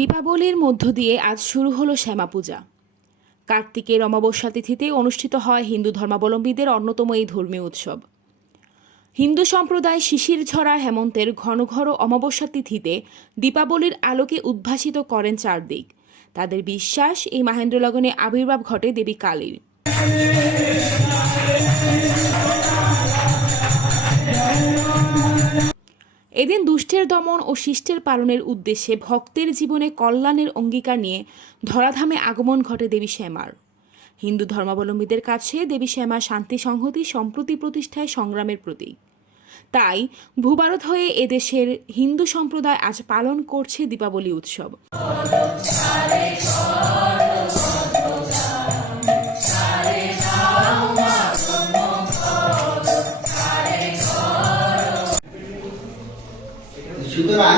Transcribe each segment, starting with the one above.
দীপাবলির মধ্য দিয়ে আজ শুরু হলো শ্যামা পূজা। কার্তিকের অমাবস্যা তিথিতে অনুষ্ঠিত হয় হিন্দু ধর্মাবলম্বীদের অন্যতম এই ধর্মীয় উৎসব। হিন্দু সম্প্রদায় শিশির ঝরা হেমন্তের ঘন ঘন অমাবস্যা তিথিতে দীপাবলির আলোকে উদ্ভাসিত করেন চারদিক। তাদের বিশ্বাস, এই মাহেন্দ্র লগনে আবির্ভাব ঘটে দেবী কালীর। এদিন দুষ্টের দমন ও শিষ্টের পালনের উদ্দেশ্যে ভক্তের জীবনে কল্যাণের অঙ্গীকার নিয়ে ধরাধামে আগমন ঘটে দেবী শ্যামার। হিন্দু ধর্মাবলম্বীদের কাছে দেবী শ্যামা শান্তি সংহতি সম্প্রতি প্রতিষ্ঠায় সংগ্রামের প্রতীক। তাই ভূভারত হয়ে এদেশের হিন্দু সম্প্রদায় আজ পালন করছে দীপাবলি উৎসব। সুতরাং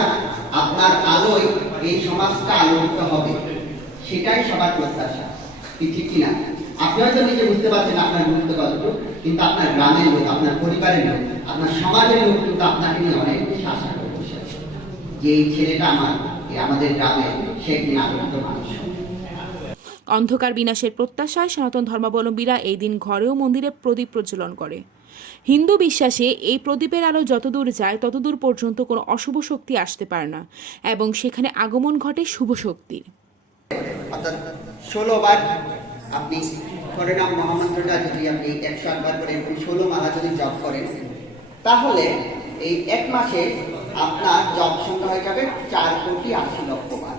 আপনার আলোয় এই সমাজটা আলোকিত হবে। সেটাই সবার প্রত্যাশা। ঠিক কিনা? আপনি হয়তো নিজে বুঝতে পারছেন আপনার গুরুত্ব কতটুকু, কিন্তু আপনার গ্রামের লোক, আপনার পরিবারের লোক, আপনার সমাজের লোক কিন্তু আপনাকে নিয়ে অনেক বেশি আশা করে বসে যে এই ছেলেটা আমার আমাদের গ্রামে, সে একদিন আলোকিত মানুষ। অন্ধকার বিনাশের প্রত্যাশায় সনাতন ধর্মাবলম্বীরা এই দিন ঘরেও মন্দিরে প্রদীপ প্রজ্বলন করে। হিন্দু বিশ্বাসে এই প্রদীপের আলো যতদূর যায়, ততদূর পর্যন্ত কোনো অশুভ শক্তি আসতে পারে না এবং সেখানে আগমন ঘটে শুভ শক্তির। অর্থাৎ ষোলো বার আপনি মহামন্ত্রটা যদি আপনি একশো আটবার করে ষোলো মালা যদি জপ করেন, তাহলে এই এক মাসে আপনার জপ সংখ্যা হয়ে যাবে চার কোটি আশি লক্ষ বার।